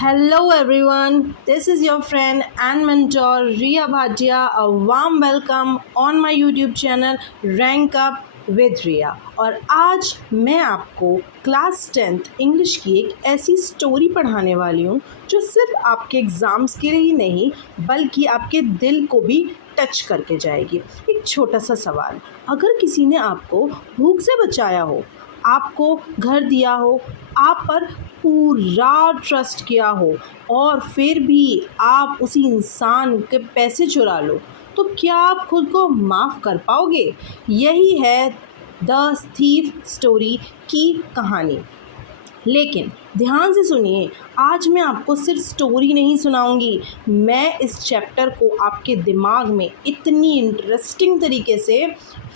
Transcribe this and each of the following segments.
Hello everyone, this is your friend and mentor Ria Bhatia. A warm welcome on my YouTube channel Rank Up with Ria. और आज मैं आपको class 10th English की एक ऐसी story पढ़ाने वाली हूँ जो सिर्फ आपके एग्ज़ाम्स के लिए ही नहीं बल्कि आपके दिल को भी टच करके जाएगी। एक छोटा सा सवाल, अगर किसी ने आपको भूख से बचाया हो, आपको घर दिया हो, आप पर पूरा ट्रस्ट किया हो और फिर भी आप उसी इंसान के पैसे चुरा लो, तो क्या आप खुद को माफ़ कर पाओगे? यही है द थीफ स्टोरी की कहानी। लेकिन ध्यान से सुनिए, आज मैं आपको सिर्फ स्टोरी नहीं सुनाऊंगी, मैं इस चैप्टर को आपके दिमाग में इतनी इंटरेस्टिंग तरीके से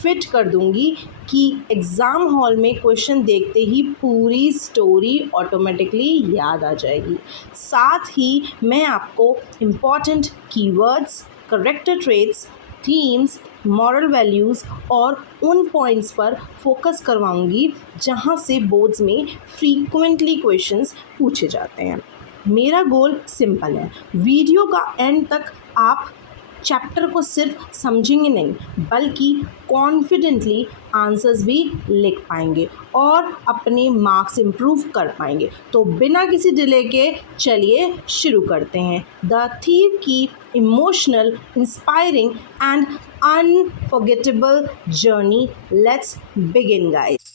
फिट कर दूंगी कि एग्ज़ाम हॉल में क्वेश्चन देखते ही पूरी स्टोरी ऑटोमेटिकली याद आ जाएगी। साथ ही मैं आपको important keywords, character traits, themes, moral values और उन पॉइंट्स पर फोकस करवाऊंगी जहां से बोर्ड्स में फ्रीक्वेंटली क्वेश्चंस पूछे जाते हैं। मेरा गोल सिंपल है, वीडियो का एंड तक आप चैप्टर को सिर्फ समझेंगे नहीं बल्कि कॉन्फिडेंटली आंसर्स भी लिख पाएंगे और अपने मार्क्स इम्प्रूव कर पाएंगे। तो बिना किसी डिले के चलिए शुरू करते हैं द थीफ की emotional, inspiring and unforgettable journey. Let's begin guys.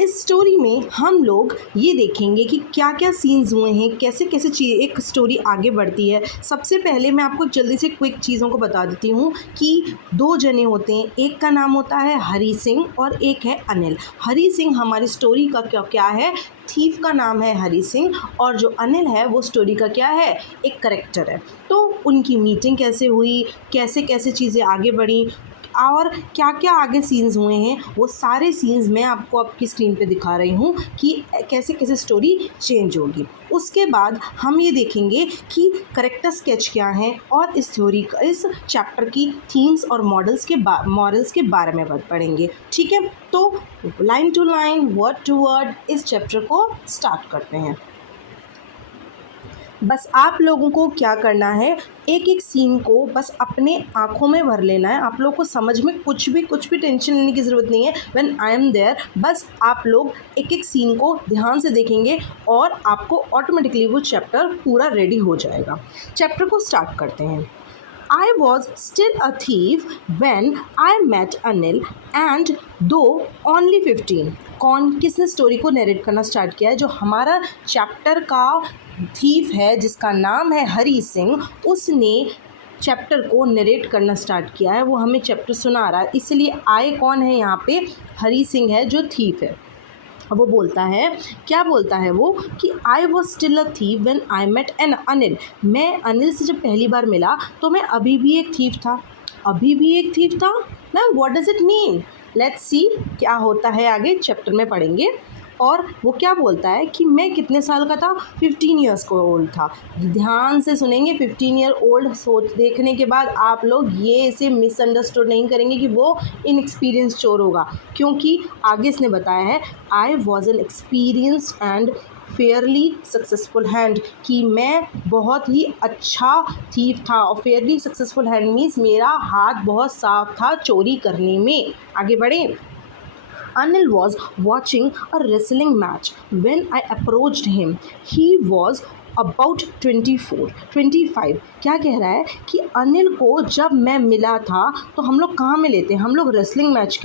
इस स्टोरी में हम लोग ये देखेंगे कि क्या क्या सीन्स हुए हैं, कैसे कैसे एक स्टोरी आगे बढ़ती है। सबसे पहले मैं आपको जल्दी से क्विक चीज़ों को बता देती हूँ कि दो जने होते हैं, एक का नाम होता है हरी सिंह और एक है अनिल। हरी सिंह हमारी स्टोरी का क्या है, थीफ का नाम है हरी सिंह, और जो अनिल है वो स्टोरी का क्या है, एक करेक्टर है। तो उनकी मीटिंग कैसे हुई, कैसे कैसे चीज़ें आगे बढ़ी और क्या क्या आगे सीन्स हुए हैं, वो सारे सीन्स मैं आपको आपकी स्क्रीन पे दिखा रही हूँ कि कैसे कैसे स्टोरी चेंज होगी। उसके बाद हम ये देखेंगे कि करेक्टर स्केच क्या है और इस थ्योरी का, इस चैप्टर की थीम्स और मॉरल्स के बारे में पढ़ेंगे। ठीक है, तो line to line, word to word इस चैप्टर को स्टार्ट करते हैं। बस आप लोगों को क्या करना है, एक एक सीन को बस अपने आँखों में भर लेना है। आप लोग को समझ में कुछ भी टेंशन लेने की ज़रूरत नहीं है। व्हेन आई एम देयर, बस आप लोग एक एक सीन को ध्यान से देखेंगे और आपको ऑटोमेटिकली वो चैप्टर पूरा रेडी हो जाएगा। चैप्टर को स्टार्ट करते हैं। I was still a thief when I met Anil and though only 15। किसने स्टोरी को नरेट करना स्टार्ट किया है? जो हमारा चैप्टर का थीफ है जिसका नाम है हरी सिंह, उसने चैप्टर को नरेट करना स्टार्ट किया है। वो हमें चैप्टर सुना रहा है, इसलिए आई कौन है यहाँ पे, हरी सिंह है जो थीफ है। वो बोलता है, क्या बोलता है वो कि I was still a thief when I met an Anil. मैं अनिल से जब पहली बार मिला तो मैं अभी भी एक थीफ था। अभी भी एक थीफ था ma'am, what does it mean? Let's see क्या होता है आगे चैप्टर में पढ़ेंगे। और वो क्या बोलता है कि मैं कितने साल का था, 15 ईयर्स को ओल्ड था। ध्यान से सुनेंगे, 15 ईयर ओल्ड सोच देखने के बाद आप लोग ये इसे मिसअंडरस्टूड नहीं करेंगे कि वो इनएक्सपीरियंस चोर होगा, क्योंकि आगे इसने बताया है I was an experienced and Fairlie successful hand, कि मैं बहुत ही अच्छा थीफ था। और फेयरली सक्सेसफुल हैंड मीन्स मेरा हाथ बहुत साफ था चोरी करने में। आगे बढ़ें। Anil was watching a wrestling match when I approached him. He was about 25। क्या कह रहा है कि अनिल को जब मैं मिला था तो हम लोग कहाँ मिले थे, हम लोग रेसलिंग मैच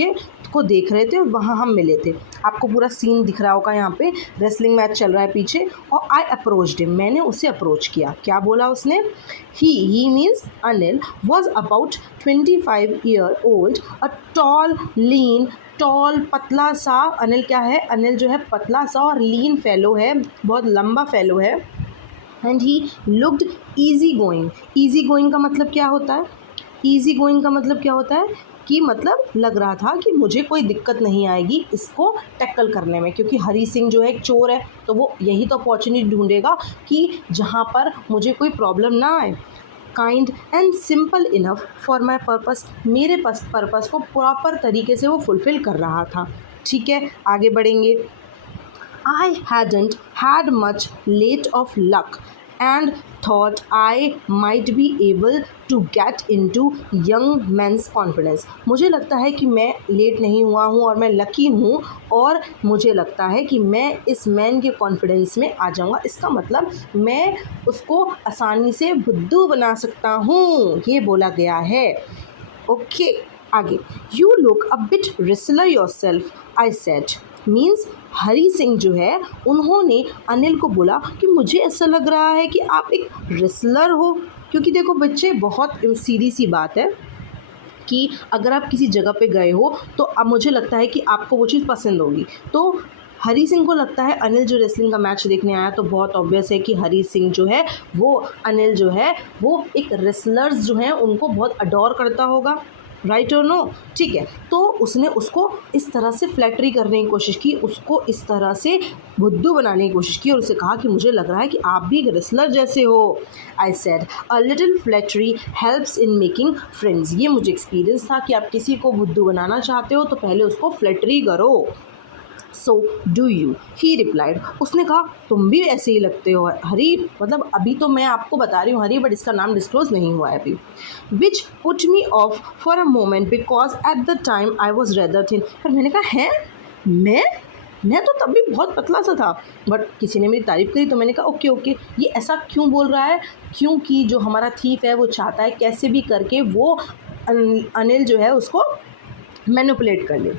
को देख रहे थे, वहाँ हम मिले थे। आपको पूरा सीन दिख रहा होगा, यहाँ पे रेसलिंग मैच चल रहा है पीछे। और आई अप्रोच्ड हिम, मैंने उसे अप्रोच किया। क्या बोला उसने? He means Anil was about 25 year old, a tall lean, tall पतला सा। अनिल क्या है, अनिल जो है पतला सा और लीन फेलो है, बहुत लंबा फेलो है। And he looked easy going. Easy going का मतलब क्या होता है? ईजी गोइंग का मतलब क्या होता है? कि मतलब लग रहा था कि मुझे कोई दिक्कत नहीं आएगी इसको टैकल करने में, क्योंकि हरी सिंह जो है एक चोर है, तो वो यही तो अपॉर्चुनिटी ढूंढेगा कि जहाँ पर मुझे कोई प्रॉब्लम ना आए। Kind and simple enough for my purpose, मेरे पर्पस को प्रॉपर तरीके से वो फुलफ़िल कर रहा था। ठीक है, आगे बढ़ेंगे। I hadn't had much late of luck and thought I might be able to get into young men's confidence। मुझे लगता है कि मैं लेट नहीं हुआ हूँ और मैं लकी हूँ, और मुझे लगता है कि मैं इस मैन के कॉन्फिडेंस में आ जाऊँगा। इसका मतलब मैं उसको आसानी से बुद्धू बना सकता हूँ, ये बोला गया है। ओके, आगे। You look a bit wrestler yourself, I said. Means Hari Singh जो है उन्होंने अनिल को बोला कि मुझे ऐसा लग रहा है कि आप एक रेसलर हो। क्योंकि देखो बच्चे, बहुत सीधी सी बात है कि अगर आप किसी जगह पे गए हो तो अब मुझे लगता है कि आपको वो चीज़ पसंद होगी। तो हरी सिंह को लगता है अनिल जो रेसलिंग का मैच देखने आया, तो बहुत ऑब्वियस है कि हरी सिंह जो है वो अनिल जो है वो एक रेसलर्स जो हैं उनको बहुत अडोर करता होगा, राइट और नो। ठीक है, तो उसने उसको इस तरह से फ्लैटरी करने की कोशिश की, उसको इस तरह से बुद्धू बनाने की कोशिश की और उसे कहा कि मुझे लग रहा है कि आप भी एक रेसलर जैसे हो। I said a little flattery helps in making friends. ये मुझे एक्सपीरियंस था कि आप किसी को बुद्धू बनाना चाहते हो तो पहले उसको फ्लैटरी करो। So do you, he replied. उसने कहा तुम भी ऐसे ही लगते हो हरी, मतलब अभी तो मैं आपको बता रही हूँ हरी, बट इसका नाम डिस्क्लोज नहीं हुआ है अभी। Which put me of for a moment because at the time I was rather thin. पर मैंने कहा है मैं तो तब भी बहुत पतला सा था, बट किसी ने मेरी तारीफ़ करी तो मैंने कहा ओके ओके, ये ऐसा क्यों बोल रहा है? क्योंकि जो हमारा थीफ है वो चाहता है कैसे भी करके वो अनिल जो है उसको मैनिपुलेट कर ले।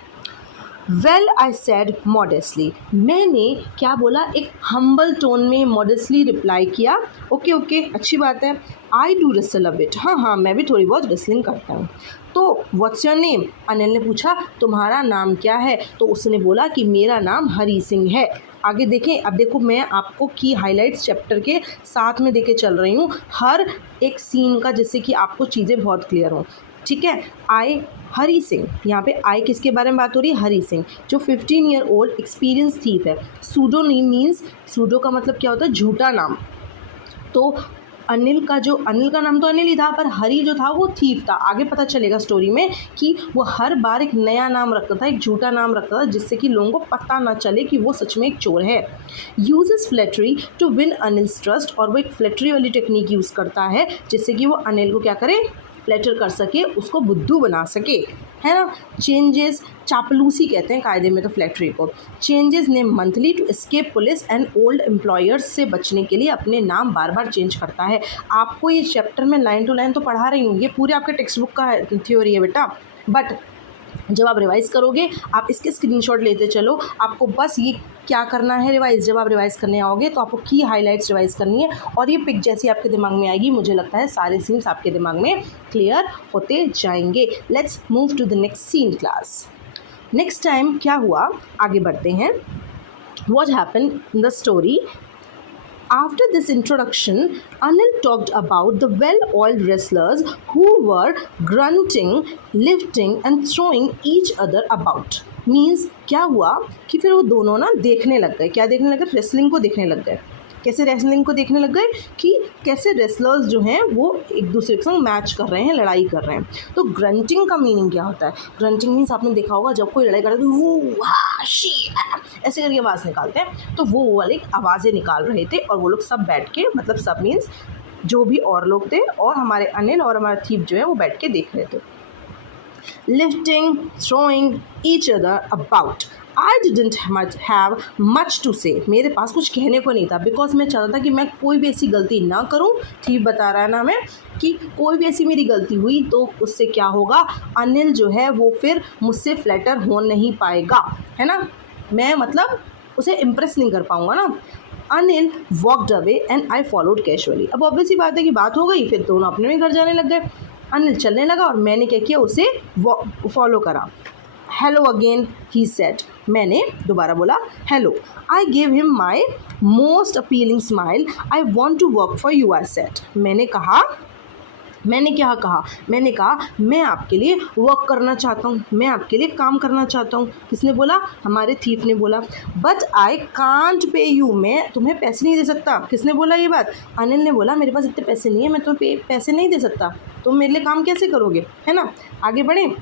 वेल आई सेड मॉडेस्टली, मैंने क्या बोला, एक हम्बल टोन में मॉडेस्टली रिप्लाई किया। ओके ओके, अच्छी बात है। I do wrestle a bit, हाँ मैं भी थोड़ी बहुत रेसलिंग करता हूँ। तो व्हाट्स योर नेम, अनिल ने पूछा, तुम्हारा नाम क्या है? तो उसने बोला कि मेरा नाम हरी सिंह है। आगे देखें, अब देखो मैं आपको की हाइलाइट्स चैप्टर के साथ में देके चल रही हूँ हर एक सीन का, जिससे कि आपको चीज़ें बहुत क्लियर हों। ठीक है, आई हरी सिंह, यहाँ पे आई किसके बारे में बात हो रही है? हरी सिंह, जो 15 ईयर ओल्ड एक्सपीरियंस थीफ है। सूडोनीम मीन्स, सूडो का मतलब क्या होता है? झूठा नाम। तो अनिल का नाम तो अनिल ही था, पर हरी जो था वो थीफ था। आगे पता चलेगा स्टोरी में कि वो हर बार एक नया नाम रखता था, एक झूठा नाम रखता था, जिससे कि लोगों को पता ना चले कि वो सच में एक चोर है। Uses flattery to win Anil's trust, और वो एक फ्लैटरी वाली टेक्निक यूज़ करता है जिससे कि वो अनिल को क्या करे? फ्लैटर कर सके, उसको बुद्धू बना सके, है ना। चेंजेस, चापलूसी कहते हैं कायदे में तो फ्लैटरी को। Changes name monthly to escape police and old employers, से बचने के लिए अपने नाम बार बार चेंज करता है। आपको ये चैप्टर में लाइन टू लाइन तो पढ़ा रही हूँ, ये पूरे आपके टेक्स्ट बुक का थ्योरी है बेटा, बट जब आप रिवाइज़ करोगे आप इसके स्क्रीनशॉट लेते चलो। आपको बस ये क्या करना है, रिवाइज़, जब आप रिवाइज़ करने आओगे तो आपको की हाइलाइट्स रिवाइज़ करनी है, और ये पिक जैसी आपके दिमाग में आएगी मुझे लगता है सारे सीन्स आपके दिमाग में क्लियर होते जाएंगे। Let's move to the next scene class. Next time क्या हुआ, आगे बढ़ते हैं। What happened in the story? After this introduction, Anil talked about the well-oiled wrestlers who were grunting, lifting and throwing each other about. Means क्या हुआ कि फिर वो दोनों ना देखने लग गए। क्या देखने लग गए? रेसलिंग को देखने लग गए। कैसे रेसलिंग को देखने लग गए? कि कैसे रेसलर्स जो हैं वो एक दूसरे के संग मैच कर रहे हैं, लड़ाई कर रहे हैं। तो ग्रंटिंग का मीनिंग क्या होता है? ग्रंटिंग मीन्स आपने देखा होगा जब कोई लड़ाई करता है तो वो ऐसे करके आवाज़ निकालते हैं, तो वो वाली आवाज़ें निकाल रहे थे, और वो लोग सब बैठ के, मतलब सब मीन्स जो भी और लोग थे, और हमारे अनिल और हमारा थीप जो है वो बैठ के देख रहे थे। Lifting, throwing each other about. I didn't have much to say, मेरे पास कुछ कहने को नहीं था, बिकॉज मैं चाहता था कि मैं कोई भी ऐसी गलती ना करूं। थीप बता रहा है ना हमें कि कोई भी ऐसी मेरी गलती हुई तो उससे क्या होगा, अनिल जो है वो फिर मुझसे फ्लैटर हो नहीं पाएगा, है ना। मैं मतलब उसे इम्प्रेस नहीं कर पाऊँगा ना। Anil walked away and I followed casually. अब ऑब्वियस ही बात है कि बात हो गई, फिर दोनों अपने में घर जाने लग गए। अनिल चलने लगा और मैंने क्या किया, उसे फॉलो करा। हेलो अगेन ही सेड, मैंने दोबारा बोला hello. I gave him my most appealing smile, I want to work for you, I said. मैंने कहा, मैंने क्या कहा, मैंने कहा मैं आपके लिए वर्क करना चाहता हूँ, मैं आपके लिए काम करना चाहता हूँ। किसने बोला, हमारे थीफ ने बोला। But I can't pay you, मैं तुम्हें पैसे नहीं दे सकता। किसने बोला ये बात, अनिल ने बोला मेरे पास इतने पैसे नहीं है, मैं तुम्हें पैसे नहीं दे सकता, तुम मेरे लिए काम कैसे करोगे, है ना। आगे बढ़ें।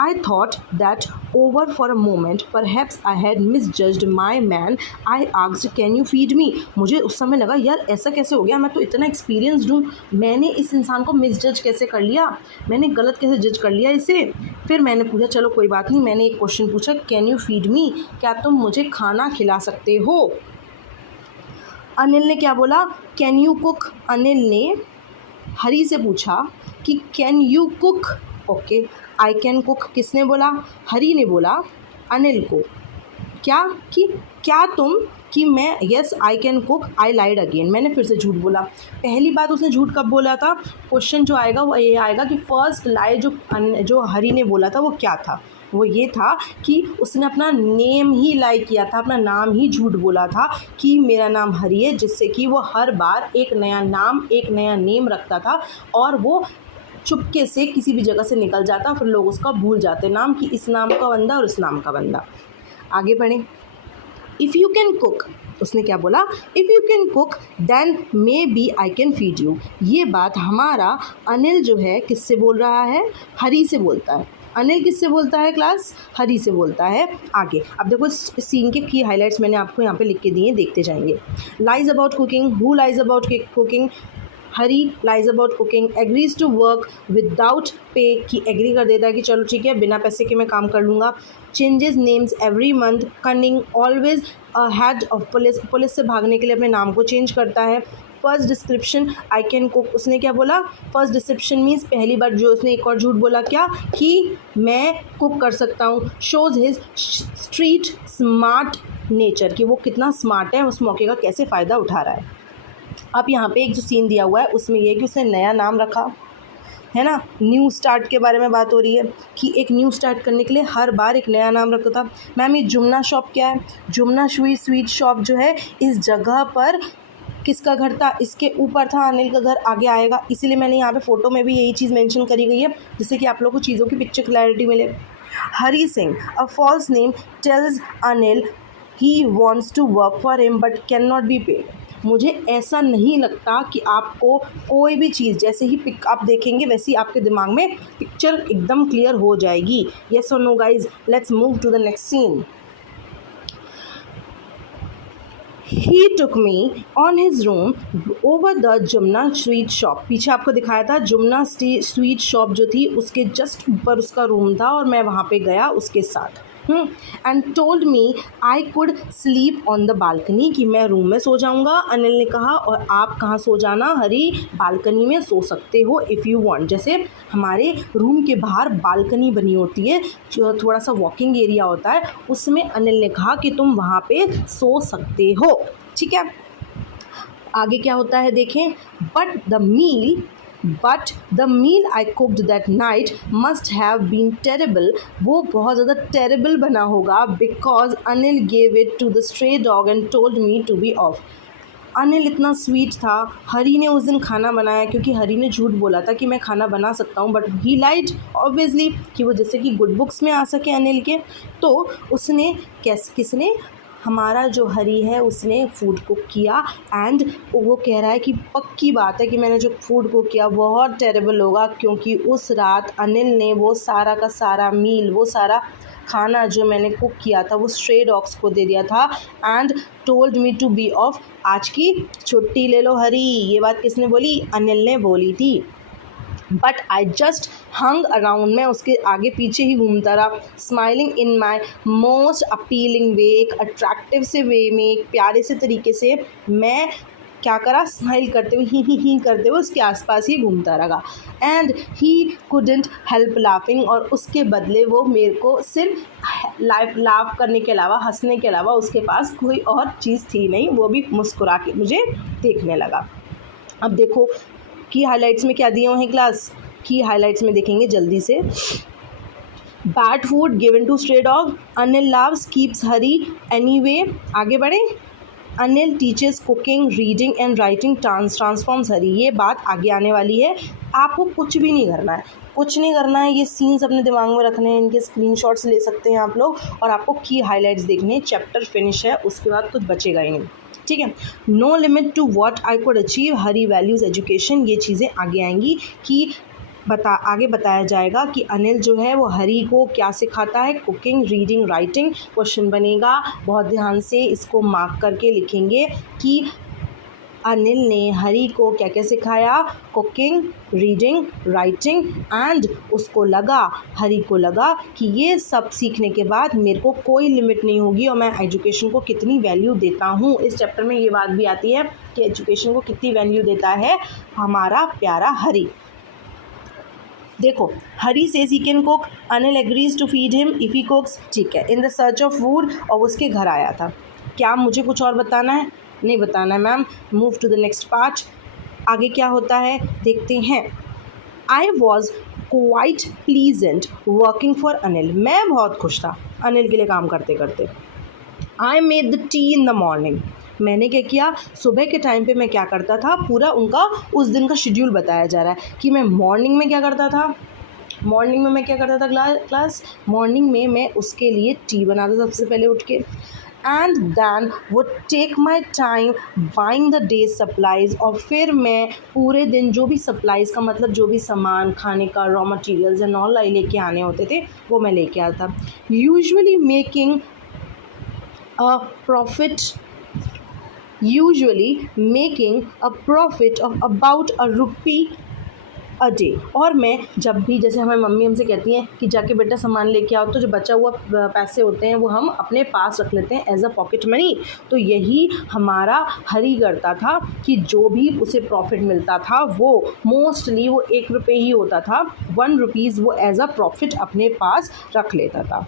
I thought that over for a moment, perhaps I had misjudged my man. I asked, "Can you feed me?" मुझे उस समय लगा यार ऐसा कैसे हो गया, मैं तो इतना एक्सपीरियंसड हूँ, मैंने इस इंसान को मिसजज कैसे कर लिया, मैंने गलत कैसे जज कर लिया इसे। फिर मैंने पूछा चलो कोई बात नहीं, मैंने एक क्वेश्चन पूछा, कैन यू फीड मी, क्या तुम मुझे खाना खिला सकते हो। अनिल ने क्या बोला, कैन यू कुक। अनिल ने हरी से पूछा कि can you cook. Okay, I can cook किसने बोला, हरी ने बोला अनिल को। क्या कि क्या तुम, कि मैं, yes I can cook, I lied again, मैंने फिर से झूठ बोला। पहली बात उसने झूठ कब बोला था, क्वेश्चन जो आएगा वो ये आएगा कि फर्स्ट लाई जो हरी ने बोला था वो क्या था, वो ये था कि उसने अपना नेम ही लाई किया था, अपना नाम ही झूठ बोला था कि मेरा नाम हरी है, जिससे कि वो हर बार एक नया नाम एक नया नेम रखता था और वो चुपके से किसी भी जगह से निकल जाता, फिर लोग उसका भूल जाते नाम, कि इस नाम का बंदा और इस नाम का बंदा। आगे बढ़ें। इफ़ यू कैन कुक, उसने क्या बोला, if you can cook then maybe I can feed you. ये बात हमारा अनिल जो है किससे बोल रहा है, हरी से बोलता है। अनिल किससे बोलता है क्लास, हरी से बोलता है। आगे अब देखो इस सीन के की हाइलाइट्स मैंने आपको यहाँ पे लिख के दिए, देखते जाएंगे। Lies about cooking, who lies about cooking, Hari lies about cooking, agrees to work without pay, कि एग्री कर देता है कि चलो ठीक है बिना पैसे के मैं काम कर लूँगा। Changes names every month, cunning, always head of police, police से भागने के लिए अपने नाम को चेंज करता है। First description I can cook, उसने क्या बोला, फर्स्ट डिस्क्रिप्शन मीन्स पहली बार जो उसने एक और झूठ बोला क्या, कि मैं कुक कर सकता हूँ। Shows his street smart nature, कि वो कितना स्मार्ट है, उस मौके का कैसे फ़ायदा उठा रहा है। अब यहाँ पे एक जो सीन दिया हुआ है उसमें ये है कि उसने नया नाम रखा है ना, न्यू स्टार्ट के बारे में बात हो रही है कि एक न्यू स्टार्ट करने के लिए हर बार एक नया नाम रखता था। मैम ये जुमना शॉप क्या है, जुमना स्वीट शॉप जो है इस जगह पर किसका घर था, इसके ऊपर था अनिल का घर, आगे आएगा, इसीलिए मैंने यहाँ पे फ़ोटो में भी यही चीज़ मेंशन करी गई है जिससे कि आप लोगों को चीज़ों की पिक्चर क्लैरिटी मिले। Hari Singh, a false name tells Anil he wants to work for him but cannot be paid. मुझे ऐसा नहीं लगता कि आपको कोई भी चीज़ जैसे ही पिक आप देखेंगे वैसे ही आपके दिमाग में पिक्चर एकदम क्लियर हो जाएगी। येस और no guys, let's move to the next scene. He took me on his room over the Jumna sweet shop, पीछे आपको दिखाया था जुमना स्वीट शॉप जो थी उसके जस्ट ऊपर उसका रूम था और मैं वहाँ पे गया उसके साथ। And told me I could sleep on the balcony, कि मैं रूम में सो जाऊँगा। अनिल ने कहा और आप कहाँ सो जाना, हरी बालकनी में सो सकते हो इफ़ यू वांट। जैसे हमारे रूम के बाहर बालकनी बनी होती है जो थोड़ा सा वॉकिंग एरिया होता है, उसमें अनिल ने कहा कि तुम वहाँ पे सो सकते हो, ठीक है। आगे क्या होता है देखें। But the meal I cooked that night must have been terrible, वो बहुत ज़्यादा टेरेबल बना होगा because Anil gave it to the stray dog and told me to be off. Anil इतना स्वीट था, हरी ने उस दिन खाना बनाया क्योंकि हरी ने झूठ बोला था कि मैं खाना बना सकता हूँ, बट ही लाइड ऑब्वियसली कि वो जैसे कि गुड बुक्स में आ सके अनिल के। तो उसने किसने, हमारा जो हरी है उसने फ़ूड कुक किया एंड वो कह रहा है कि पक्की बात है कि मैंने जो फ़ूड कुक किया बहुत टेरेबल होगा, क्योंकि उस रात अनिल ने वो सारा का सारा मील, वो सारा खाना जो मैंने कुक किया था वो स्ट्रे डॉग्स को दे दिया था and told me to be off, आज की छुट्टी ले लो हरी। ये बात किसने बोली, अनिल ने बोली थी। But I just hung around, मैं उसके आगे पीछे ही घूमता रहा, smiling in my most appealing way, एक अट्रैक्टिव से वे में, एक प्यारे से तरीके से मैं क्या करा, स्माइल करते हुए ही करते हुए उसके आसपास ही घूमता रहा। And he couldn't help laughing, और उसके बदले वो मेरे को सिर्फ लाफ करने के अलावा, हंसने के अलावा उसके पास कोई और चीज़ थी नहीं, वो भी मुस्कुरा के मुझे देखने लगा। अब देखो की हाइलाइट्स में क्या दिए हुए हैं क्लास, की हाइलाइट्स में देखेंगे जल्दी से। Bad food given to stray dog, Anil loves keeps Hari anyway. आगे बढ़ें। Anil teachers cooking reading and writing transforms Hari, ये बात आगे आने वाली है। आपको कुछ भी नहीं करना है, कुछ नहीं करना है, ये सीन्स अपने दिमाग में रखने हैं, इनके स्क्रीनशॉट्स ले सकते हैं आप लोग, और आपको की हाईलाइट्स देखने हैं। चैप्टर फिनिश है, उसके बाद कुछ बचेगा ही नहीं, ठीक है। No limit to what I could achieve, Hari values education, ये चीज़ें आगे आएंगी कि आगे बताया जाएगा कि अनिल जो है वो हरी को क्या सिखाता है, कुकिंग, रीडिंग, राइटिंग। क्वेश्चन बनेगा, बहुत ध्यान से इसको मार्क करके लिखेंगे कि अनिल ने हरी को क्या क्या सिखाया, कुकिंग, रीडिंग, राइटिंग, एंड उसको लगा, हरी को लगा कि ये सब सीखने के बाद मेरे को कोई लिमिट नहीं होगी और मैं एजुकेशन को कितनी वैल्यू देता हूँ। इस चैप्टर में ये बात भी आती है कि एजुकेशन को कितनी वैल्यू देता है हमारा प्यारा हरी। देखो, Hari says he can cook, Anil agrees to feed him if he cooks, ठीक है, in the search of food, और उसके घर आया था। क्या मुझे कुछ और बताना है? नहीं बताना है ma'am. Move to the next part. आगे क्या होता है देखते हैं। I was quite pleasant working for Anil, मैं बहुत खुश था अनिल के लिए काम करते करते। I made the T in the morning, मैंने क्या किया, सुबह के टाइम पे मैं क्या करता था, पूरा उनका उस दिन का शेड्यूल बताया जा रहा है कि मैं मॉर्निंग में क्या करता था। मॉर्निंग में मैं क्या करता था क्लास, मॉर्निंग में मैं उसके लिए टी बनाता था सबसे पहले उठ के, and then would take my time buying the day supplies, और फिर मैं पूरे दिन जो भी सप्लाइज़ का मतलब जो भी सामान खाने का, रॉ मटेरियल्स एंड ऑल लेके आने होते थे वो मैं लेके आता था। Usually making a profit of about ₹1 a day, और मैं जब भी, जैसे हमारी मम्मी हमसे कहती हैं कि जाके बेटा सामान लेके आओ, तो जो बचा हुआ पैसे होते हैं वो हम अपने पास रख लेते हैं एज अ पॉकेट मनी। तो यही हमारा हरी करता था कि जो भी उसे प्रॉफिट मिलता था वो मोस्टली वो ₹1 ही होता था, ₹1 वो एज अ प्रॉफिट अपने पास रख लेता था।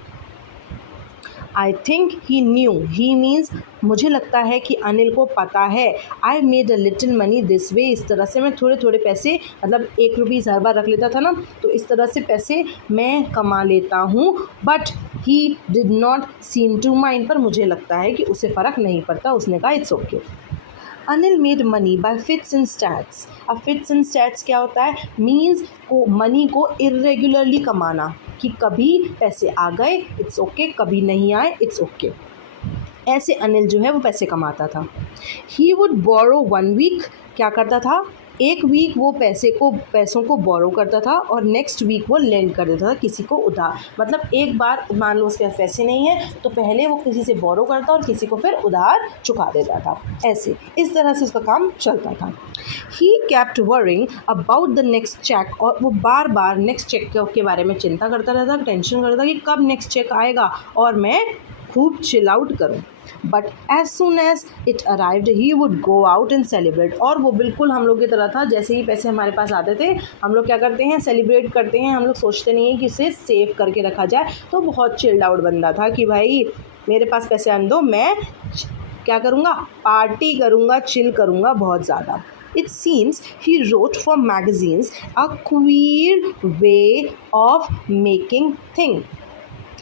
I think he new, he means मुझे लगता है कि अनिल को पता है। I made a little money this way, इस तरह से मैं थोड़े थोड़े पैसे, मतलब ₹1 हर बार रख लेता था ना, तो इस तरह से पैसे मैं कमा लेता हूँ। But he did not seem to mind, पर मुझे लगता है कि उसे फ़र्क नहीं पड़ता, उसने कहा it's okay. Anil made money by fits and stats. अब फिट्स एंड स्टैट्स क्या होता है, मीन्स को मनी को इरेगुलरली कमाना, कि कभी पैसे आ गए इट्स ओके, कभी नहीं आए इट्स ओके। ऐसे अनिल जो है वो पैसे कमाता था। ही वुड बोरो 1 वीक, क्या करता था, एक वीक वो पैसों को बोरो करता था और नेक्स्ट वीक वो लेंड कर देता था किसी को उधार। मतलब एक बार मान लो उसके पास पैसे नहीं है तो पहले वो किसी से बोरो करता और किसी को फिर उधार चुका देता था। ऐसे इस तरह से उसका काम चलता था। He kept worrying about the next cheque, और वो बार बार नेक्स्ट चेक के बारे में चिंता करता रहता, टेंशन करता कि कब नेक्स्ट चेक आएगा और मैं खूब चिल आउट करूँ। But as soon as it arrived he would go out and celebrate, और वो बिल्कुल हम लोग की तरह था, जैसे ही पैसे हमारे पास आते थे हम लोग क्या करते हैं, सेलिब्रेट करते हैं। हम लोग सोचते नहीं हैं कि इसे सेव करके रखा जाए। तो बहुत चिल्ड आउट बंदा था कि भाई मेरे पास पैसे आने दो, मैं क्या करूँगा, पार्टी करूँगा, चिल करूँगा बहुत ज़्यादा। It seems he wrote for magazines, a queer way of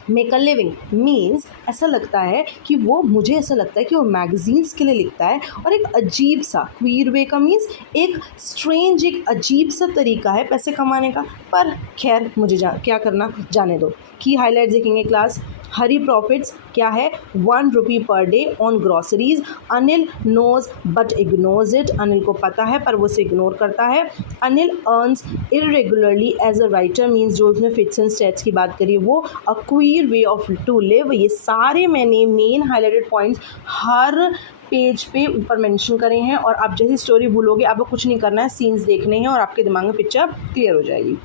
make a living, means ऐसा लगता है कि वो, मुझे ऐसा लगता है कि वो मैगजीन्स के लिए लिखता है, और एक अजीब सा, क्वीर वे का मीन्स एक स्ट्रेंज, एक अजीब सा तरीका है पैसे कमाने का। पर खैर मुझे क्या करना, जाने दो। की हाईलाइट देखेंगे क्लास। हरी प्रॉफिट्स क्या है, ₹1 per day on groceries. Anil knows but ignores it, Anil को पता है पर वो उसे इग्नोर करता है। Anil earns irregularly as a writer, means जो उसने फिट्स एंड स्टैट्स की बात करी वो। A queer way of to live, ये सारे मैंने मेन हाईलाइटेड पॉइंट्स हर पेज पे ऊपर मेंशन करे हैं, और आप जैसी स्टोरी भूलोगे आपको कुछ नहीं करना है, सीन्स देखने हैं और आपके दिमाग में पिक्चर क्लियर हो जाएगी।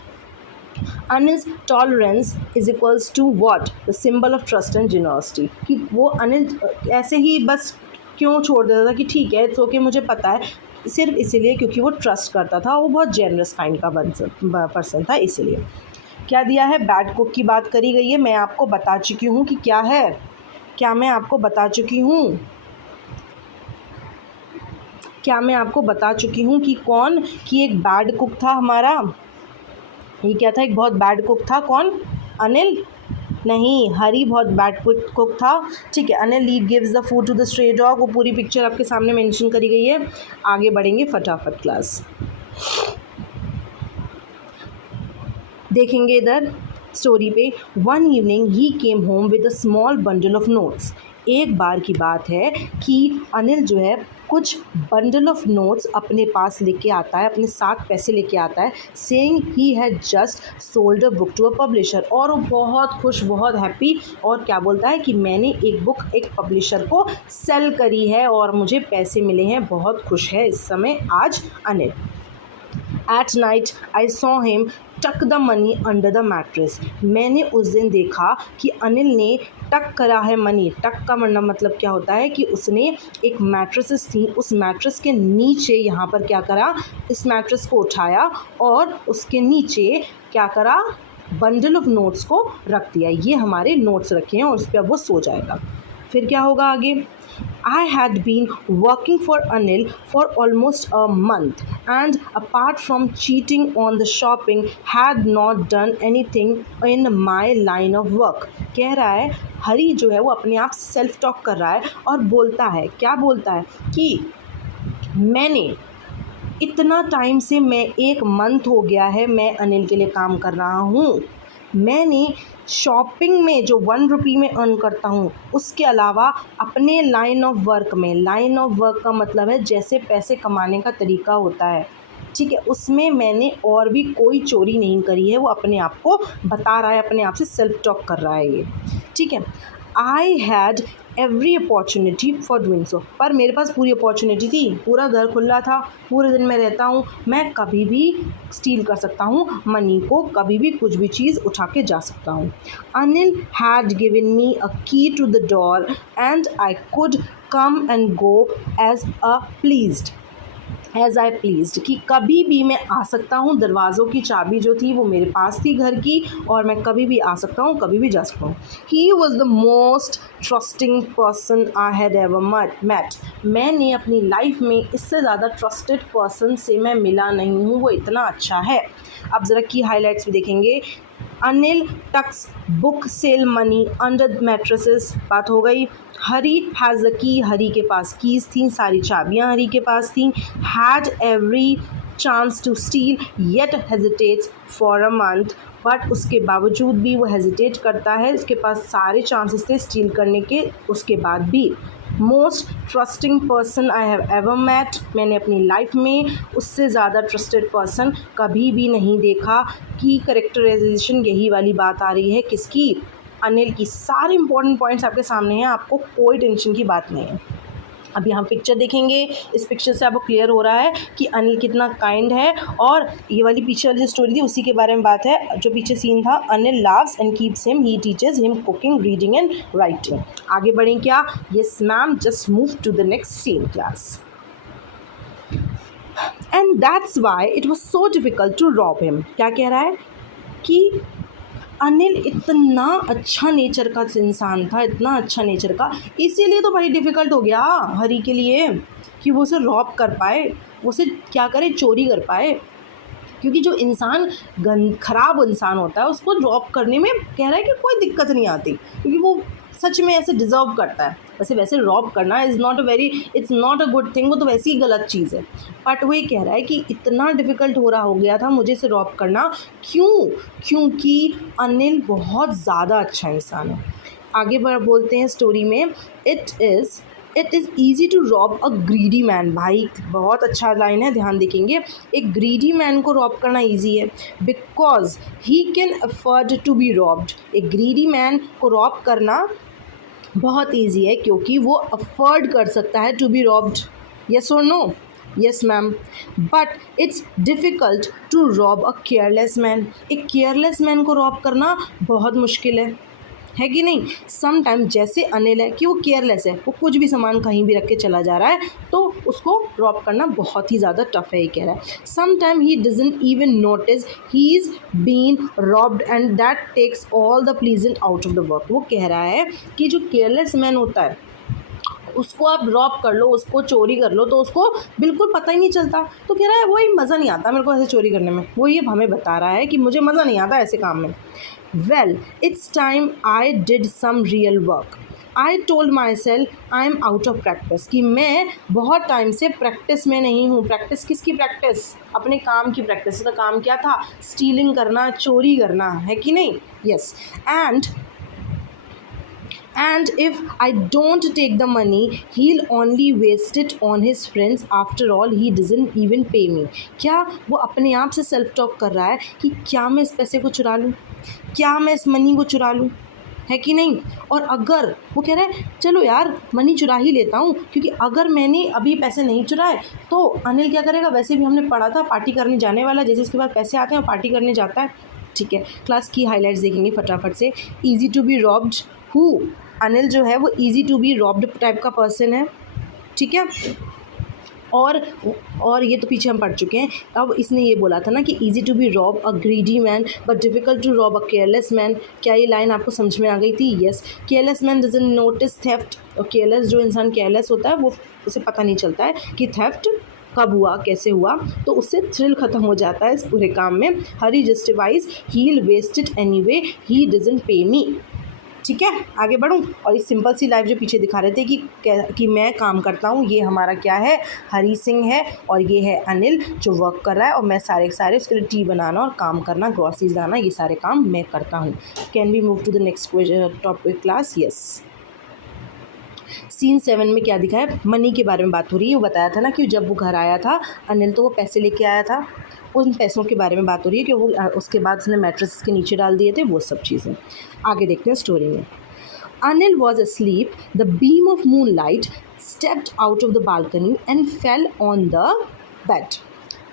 Anil's tolerance is equals to what? The symbol of trust and generosity. कि वो अनिल ऐसे ही बस क्यों छोड़ देता था कि ठीक है इट्स ओके, मुझे पता है, सिर्फ इसीलिए क्योंकि वो ट्रस्ट करता था, वो बहुत जेनरस काइंड का पर्सन था। इसीलिए क्या दिया है, बैड कुक की बात करी गई है। मैं आपको बता चुकी हूँ कि क्या है, क्या मैं आपको बता चुकी हूँ, क्या मैं आपको बता चुकी हूँ कि कौन, कि एक बैड कुक था हमारा। ये क्या था, एक बहुत बैड कुक था। कौन, अनिल नहीं, हरी बहुत बैड कुक था। ठीक है, Anil Lee gives the food to the stray dog, वो पूरी पिक्चर आपके सामने मेंशन करी गई है। आगे बढ़ेंगे फटाफट क्लास। देखेंगे इधर स्टोरी पे, one evening he came home with a small bundle of notes. एक बार की बात है कि अनिल जो है कुछ बंडल ऑफ नोट्स अपने पास लेके आता है, अपने साथ पैसे लेके आता है, saying he had just sold a book to a publisher. और वो बहुत खुश, बहुत हैप्पी, और क्या बोलता है कि मैंने एक बुक एक पब्लिशर को सेल करी है और मुझे पैसे मिले हैं। बहुत खुश है इस समय आज Anil. At night I saw him tuck the money under the mattress। मैंने उस दिन देखा कि अनिल ने टक करा है मनी। टक का मतलब क्या होता है कि उसने एक मैट्रेसेस थी, उस मैट्रेस के नीचे यहाँ पर क्या करा, इस मैट्रेस को उठाया और उसके नीचे क्या करा, बंडल ऑफ नोट्स को रख दिया। ये हमारे नोट्स रखे हैं और उस पर अब वो सो जाएगा। फिर क्या होगा आगे, I had been working for Anil for almost a month and apart from cheating on the shopping had not done anything in my line of work। कह रहा है हरी जो है वो अपने आप सेल्फ टॉक कर रहा है और बोलता है, क्या बोलता है कि मैंने इतना टाइम से, मैं एक मंथ हो गया है मैं अनिल के लिए काम कर रहा हूँ, मैंने शॉपिंग में जो 1 रुपये में अर्न करता हूँ उसके अलावा अपने लाइन ऑफ वर्क में, लाइन ऑफ वर्क का मतलब है जैसे पैसे कमाने का तरीका होता है, ठीक है, उसमें मैंने और भी कोई चोरी नहीं करी है। वो अपने आप को बता रहा है, अपने आप से सेल्फ टॉक कर रहा है ये, ठीक है। I had every opportunity for doing so. पर मेरे पास पूरी अपॉर्चुनिटी थी, पूरा घर खुला था, पूरे दिन मैं रहता हूँ, मैं कभी भी स्टील कर सकता हूँ मनी को, कभी भी कुछ भी चीज़ उठा के जा सकता हूँ। Anil had given me a key to the door and I could come and go as I pleased, कि कभी भी मैं आ सकता हूँ, दरवाज़ों की चाबी जो थी वो मेरे पास थी घर की, और मैं कभी भी आ सकता हूँ, कभी भी जा सकता हूँ। He was the most trusting person I had ever met. मैंने अपनी लाइफ में इससे ज़्यादा ट्रस्टेड पर्सन से मैं मिला नहीं हूँ, वो इतना अच्छा है। अब ज़रा की हाईलाइट्स भी देखेंगे। Anil tucks book sale money under mattresses, बात हो गई। हरी हैज़ अ की, हरी के पास कीज़ थी, सारी चाबियाँ हरी के पास थी। Had every chance to steal yet hesitates for a month, but उसके बावजूद भी वो हेजिटेट करता है, उसके पास सारे चांसेस थे स्टील करने के, उसके बाद भी। Most trusting person I have ever met, मैंने अपनी लाइफ में उससे ज़्यादा ट्रस्टेड पर्सन कभी भी नहीं देखा। की करेक्टराइजेशन यही वाली बात आ रही है किसकी, अनिल की। सारे इंपॉर्टेंट पॉइंट्स आपके सामने हैं, आपको कोई टेंशन की बात नहीं है। अब यहाँ पिक्चर देखेंगे, इस पिक्चर से आपको क्लियर हो रहा है कि अनिल कितना काइंड है, और ये वाली पीछे वाली जो स्टोरी थी उसी के बारे में बात है। जो पीछे सीन था, Anil loves and keeps him, he teaches him cooking, reading and writing. आगे बढ़ें क्या, yes ma'am, just move to the next same class. And that's why it was so difficult to rob him. क्या कह रहा है कि अनिल इतना अच्छा नेचर का इंसान था, इतना अच्छा नेचर का, इसीलिए तो बड़ी डिफ़िकल्ट हो गया हरी के लिए कि वो उसे रॉब कर पाए, वो उसे क्या करे, चोरी कर पाए। क्योंकि जो इंसान ख़राब इंसान होता है उसको रॉब करने में कह रहा है कि कोई दिक्कत नहीं आती, क्योंकि वो सच में ऐसे डिज़र्व करता है। वैसे रॉब करना it's not a good thing, वो तो वैसी ही गलत चीज़ है। बट वो ये कह रहा है कि इतना डिफ़िकल्ट हो गया था मुझे इसे रॉब करना, क्योंकि अनिल बहुत ज़्यादा अच्छा इंसान है। आगे बोलते हैं स्टोरी में, it is easy to rob a greedy man. भाई बहुत अच्छा लाइन है, ध्यान देखेंगे। एक ग्रीडी मैन को रॉब करना ईजी है, because he can afford to be robbed. एक ग्रीडी मैन को रॉब करना बहुत ईजी है क्योंकि वो अफोर्ड कर सकता है टू बी रॉब्ड। यस और no? Yes ma'am. But it's difficult to rob a careless man. एक केयरलेस मैन को रॉब करना बहुत मुश्किल है कि नहीं। सम टाइम जैसे अनिल है कि वो केयरलेस है, वो कुछ भी सामान कहीं भी रख के चला जा रहा है, तो उसको रॉब करना बहुत ही ज़्यादा टफ है, ये कह रहा है। Some time he doesn't even notice he is been robbed and that takes all the pleasant out of the work. वो कह रहा है कि जो केयरलेस मैन होता है उसको आप रॉब कर लो, उसको चोरी कर लो, तो उसको बिल्कुल पता ही नहीं चलता। तो कह रहा है वही मज़ा नहीं आता मेरे को ऐसे चोरी करने में। वो ये हमें बता रहा है कि मुझे मज़ा नहीं आता ऐसे काम में। Well it's time I did some real work. I told myself I am out of practice, कि मैं बहुत टाइम से प्रैक्टिस में नहीं हूँ। प्रैक्टिस किसकी प्रैक्टिस? अपने काम की प्रैक्टिस। का काम क्या था? स्टीलिंग करना, चोरी करना, है कि नहीं? Yes. And if I don't take the money, he'll only waste it on his friends. After all, he doesn't even pay me. क्या वो अपने आप से सेल्फ टॉक कर रहा है कि क्या मैं इस पैसे को चुरा लूँ, क्या मैं इस मनी को चुरा लूँ, है कि नहीं? और अगर वो कह रहा है चलो यार मनी चुरा ही लेता हूँ, क्योंकि अगर मैंने अभी पैसे नहीं चुराए तो अनिल क्या करेगा? वैसे भी हमने पढ़ा था पार्टी करने जाने वाला, जैसे इसके बाद पैसे आते हैं और पार्टी करने जाता है। ठीक है, क्लास की हाईलाइट्स देखेंगे फटाफट से। Easy to be robbed, huh? Anil जो है वो easy to be robbed type का पर्सन है। ठीक है, और ये तो पीछे हम पढ़ चुके हैं। अब इसने ये बोला था ना कि easy to be rob a greedy man but difficult to rob a careless man. क्या ये लाइन आपको समझ में आ गई थी? Yes. Careless man doesn't notice theft. और केयरलेस, जो इंसान केयरलेस होता है वो उसे पता नहीं चलता है कि थेफ्ट कब हुआ, कैसे हुआ, तो उससे थ्रिल ख़त्म हो जाता है इस पूरे काम में। Hari justifies he will waste it anyway, he doesn't pay me. ठीक है, आगे बढ़ूँ। और इस सिंपल सी लाइफ जो पीछे दिखा रहे थे कि मैं काम करता हूँ, ये हमारा क्या है? हरी सिंह है, और ये है अनिल जो वर्क कर रहा है, और मैं सारे उसके लिए टी बनाना और काम करना, ग्रॉसरीज लाना, ये सारे काम मैं करता हूँ। Can we move to the next topic class? Yes. Scene 7 में क्या दिखा है? मनी के बारे में बात हो रही है। वो बताया था ना कि जब वो घर आया था अनिल तो वो पैसे लेके आया था, उन पैसों के बारे में बात हो रही है कि वो उसके बाद उसने मैट्रेस के नीचे डाल दिए थे, वो सब चीज़ें। आगे देखते हैं स्टोरी में। Anil was asleep. The beam of moonlight stepped out of the balcony and fell on the bed.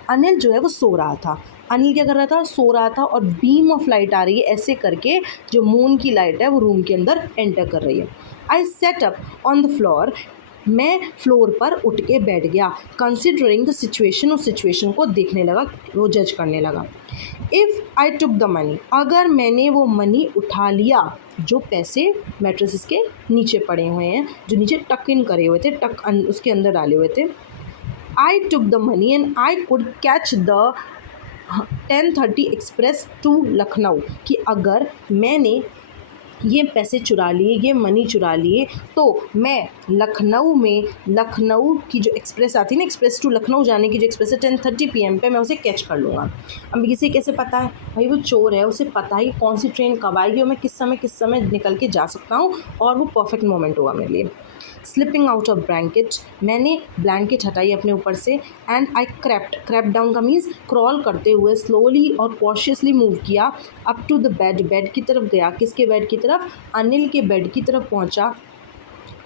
Anil जो है वो सो रहा था। अनिल क्या कर रहा था? सो रहा था, और बीम ऑफ लाइट आ रही है ऐसे करके, जो मून की लाइट है वो रूम के अंदर एंटर कर रही है। I set up on the floor, मैं फ्लोर पर उठ के बैठ गया। कंसिडरिंग द सिचुएशन, उस सिचुएशन को देखने लगा, वो जज करने लगा। If I took the money, अगर मैंने वो मनी उठा लिया, जो पैसे मैट्रेसेस के नीचे पड़े हुए हैं, जो नीचे टक इन करे हुए थे, उसके अंदर डाले हुए थे। I took the money and I could catch the 10:30 express to Lucknow, कि अगर मैंने ये पैसे चुरा लिए, ये मनी चुरा लिए, तो मैं लखनऊ की जो एक्सप्रेस आती है ना, एक्सप्रेस टू लखनऊ जाने की जो एक्सप्रेस है 10:30 PM पे, मैं उसे कैच कर लूँगा। अब इसे कैसे पता है? भाई वो चोर है, उसे पता ही कौन सी ट्रेन कब आएगी और मैं किस समय निकल के जा सकता हूँ, और वो परफेक्ट मोमेंट होगा मेरे लिए। स्लिपिंग आउट ऑफ ब्लैंकेट, मैंने ब्लैंकेट हटाई अपने ऊपर से। एंड आई क्रैप्ट डाउन का मीन्स क्रॉल करते हुए स्लोली और कॉशियसली मूव किया अप टू द बेड की तरफ गया। किसके बेड की तरफ? अनिल के बेड की तरफ पहुंचा।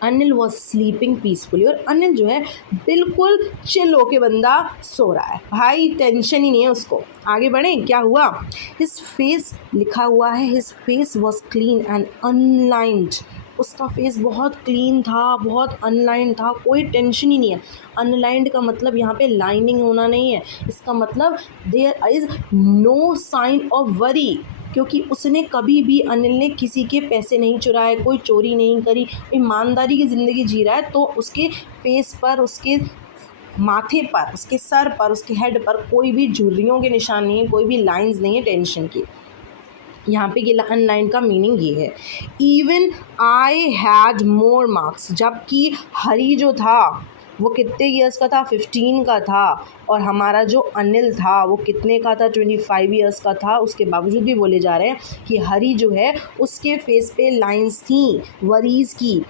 अनिल वॉज स्लीपिंग पीसफुली, और अनिल जो है बिल्कुल चिल होके बंदा सो रहा है, भाई टेंशन ही नहीं है उसको। आगे बढ़ें, क्या हुआ? हिज फेस लिखा हुआ है, his face was clean and unlined, उसका फेस बहुत क्लीन था, बहुत अनलाइन था, कोई टेंशन ही नहीं है। अनलाइंड का मतलब यहाँ पे लाइनिंग होना नहीं है, इसका मतलब there is no sign of worry, क्योंकि उसने कभी भी, अनिल ने किसी के पैसे नहीं चुराए, कोई चोरी नहीं करी, ईमानदारी की ज़िंदगी जी रहा है। तो उसके फेस पर, उसके माथे पर, उसके सर पर, उसके हेड पर कोई भी झुर्रियों के निशान नहीं है, कोई भी लाइंस नहीं है टेंशन की। यहाँ पे ये अनलाइन का मीनिंग ये है। Even I had more marks, जबकि हरी जो था वो कितने ईयर्स का था? 15 का था, और हमारा जो अनिल था वो कितने का था? 25 ईयर्स का था। उसके बावजूद भी बोले जा रहे हैं कि हरी जो है उसके फेस पे लाइंस थी वरीज़ की,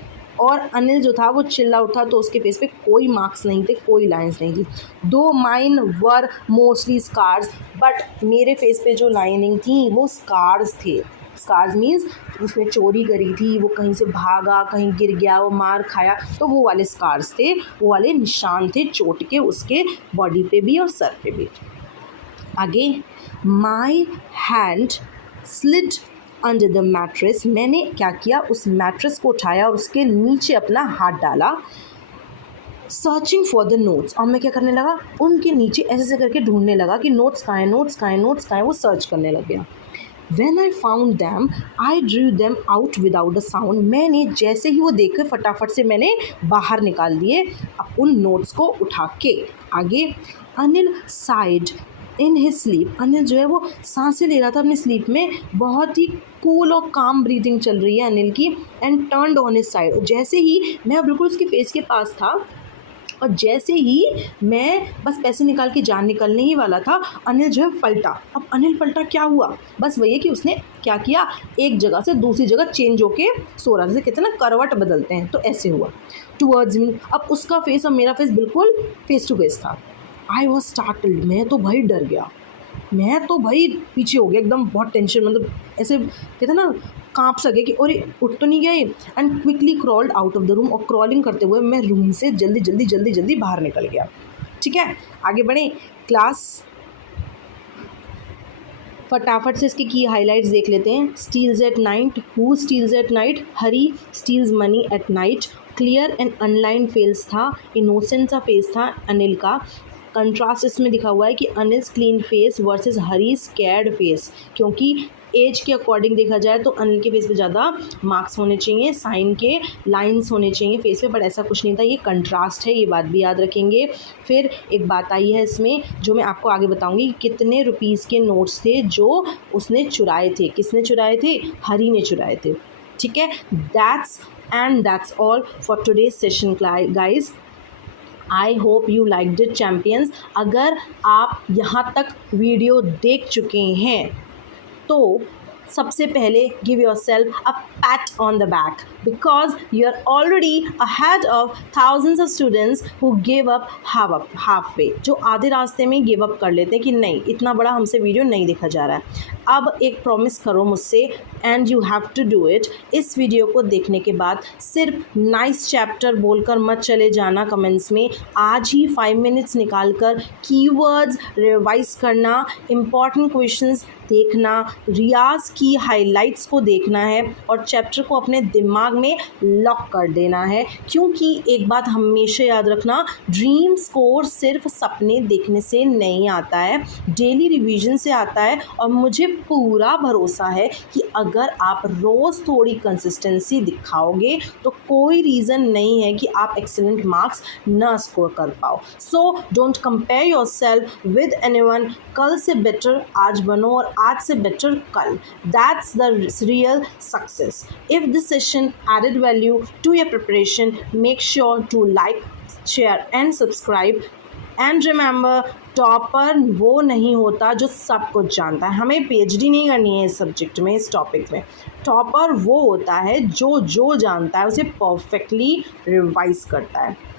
और अनिल जो था वो चिल आउट था, तो उसके फेस पे कोई मार्क्स नहीं थे, कोई लाइंस नहीं थी। Though mine were mostly scars, but मेरे फेस पे जो लाइनिंग थी वो स्कार्स थे। स्कार्स मीन्स उसने चोरी करी थी, वो कहीं से भागा, कहीं गिर गया, वो मार खाया, तो वो वाले स्कार्स थे, वो वाले निशान थे चोट के, उसके बॉडी पे भी और सर पे भी। आगे, my hand slid under the mattress, मैंने क्या किया? उस मैट्रेस को उठाया और उसके नीचे अपना हाथ डाला। सर्चिंग फॉर द नोट्स, और मैं क्या करने लगा? उनके नीचे ऐसे करके ढूंढने लगा कि नोट्स कहाँ हैं, नोट्स कहाँ हैं, नोट्स कहाँ हैं, वो सर्च करने लग गया। When I found them, I drew them out without a sound. मैंने जैसे ही वो देखे फटाफट से मैंने बाहर निकाल दिए उन नोट्स को उठा के। आगे, Anil side in his sleep, Anil जो है वो सांसें ले रहा था अपनी स्लीप में, बहुत ही कूल और काम ब्रीदिंग चल रही है अनिल की। And turned on his side, जैसे ही मैं बिल्कुल उसके फेस के पास था और जैसे ही मैं बस पैसे निकाल के जान निकलने ही वाला था, अनिल जो है पलटा। अब अनिल पलटा क्या हुआ, बस वही है कि उसने क्या किया, एक जगह से दूसरी जगह चेंज होके सो रहा, जैसे कहते हैं ना करवट बदलते हैं, तो ऐसे हुआ टूवर्ड्स मी। अब उसका फेस और मेरा फेस बिल्कुल फेस टू फेस था। आई वॉज स्टार्टल्ड, मैं तो भाई डर गया, मैं तो भाई पीछे हो गया एकदम, बहुत टेंशन, मतलब ऐसे कहते हैं ना कांप सके कि और उठ तो नहीं गए। And quickly crawled out of the room, और क्रॉलिंग करते हुए मैं रूम से जल्दी जल्दी जल्दी जल्दी बाहर निकल गया। ठीक है, आगे बढ़े क्लास, फटाफट से इसकी की हाइलाइट्स देख लेते हैं। Steals at night, who steals at night, Hari steals money at night. Clear and unlined face था, इनोसेंट सा फेस था अनिल का। कंट्रास्ट इसमें दिखा हुआ है कि Anil's clean face versus Hari scarred face, क्योंकि एज के अकॉर्डिंग देखा जाए तो अनिल के फेस पे ज़्यादा मार्क्स होने चाहिए, साइन के लाइंस होने चाहिए फेस पे, बट ऐसा कुछ नहीं था, ये कंट्रास्ट है, ये बात भी याद रखेंगे। फिर एक बात आई है इसमें जो मैं आपको आगे बताऊंगी, कितने रुपीज़ के नोट्स थे जो उसने चुराए थे, किसने चुराए थे, हरी ने चुराए थे। ठीक है, that's all for today session guys. I hope you liked it champions. अगर आप यहाँ तक वीडियो देख चुके हैं तो सबसे पहले give yourself a pat on the back, because you are already ahead of thousands of students who give up half way, जो आधे रास्ते में गिव अप कर लेते हैं कि नहीं इतना बड़ा हमसे वीडियो नहीं देखा जा रहा है। अब एक प्रॉमिस करो मुझसे, and you have to do it. इस वीडियो को देखने के बाद सिर्फ नाइस चैप्टर बोलकर मत चले जाना कमेंट्स में, आज ही 5 मिनट्स निकाल कर कीवर्ड्स रिवाइज करना, इम्पॉर्टेंट क्वेश्चंस देखना, रियाज की हाइलाइट्स को देखना है और चैप्टर को अपने दिमाग में लॉक कर देना है। क्योंकि एक बात हमेशा याद रखना, ड्रीम स्कोर सिर्फ सपने देखने से नहीं आता है, डेली रिवीजन से आता है। और मुझे पूरा भरोसा है कि अगर आप रोज़ थोड़ी कंसिस्टेंसी दिखाओगे तो कोई रीज़न नहीं है कि आप एक्सेलेंट मार्क्स ना स्कोर कर पाओ। So don't compare your self with anyone. कल से बेटर आज बनो और आज से बेटर कल। That's the real success. If this session added value to your preparation, make sure to like, share and subscribe. And remember, topper वो नहीं होता जो सब कुछ जानता है। हमें पीएचडी नहीं करनी है इस सब्जेक्ट में, इस टॉपिक में। टॉपर वो होता है जो जानता है उसे परफेक्टली रिवाइज करता है।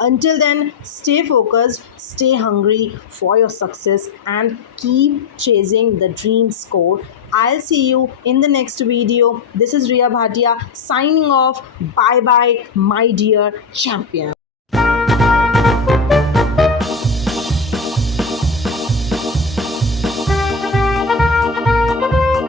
Until then, stay focused, stay hungry for your success and keep chasing the dream score. I'll see you in the next video. This is Riya Bhatia signing off. Bye bye, my dear champion.